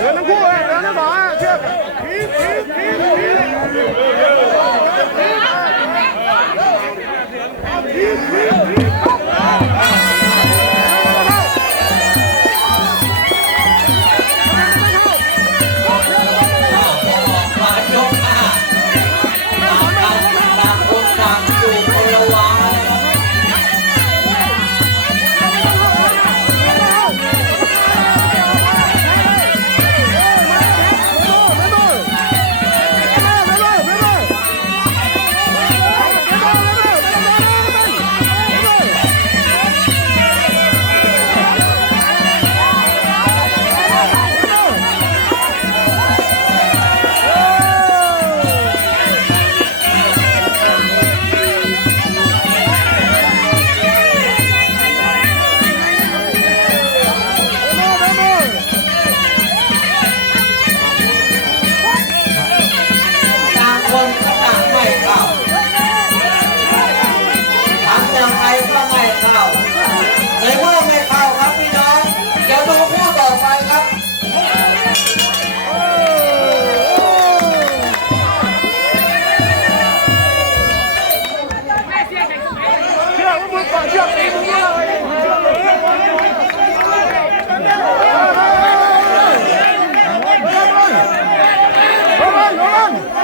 Để nâng cua về, để nâng 平 ¡Vamos,